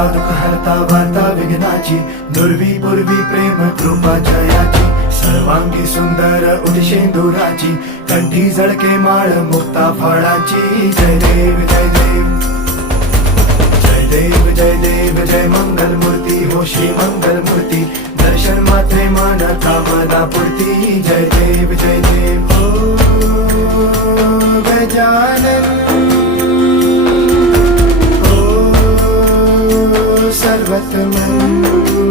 हरता दुःख हरता वार्ता विघ्नाची, दुर्वी पूर्वी प्रेम कृपा जयाची, सर्वांगी सुंदर उदिशेंदुराची, कंठी झळके माळ मुक्ता फळाची. जय देव जय देव जय देव जय देव जय मंगल मूर्ती हो श्री मंगल मूर्ती, दर्शन मात्रे मन कामना पूर्ती. जय देव जय देव हो गजानन हो सर्वतमन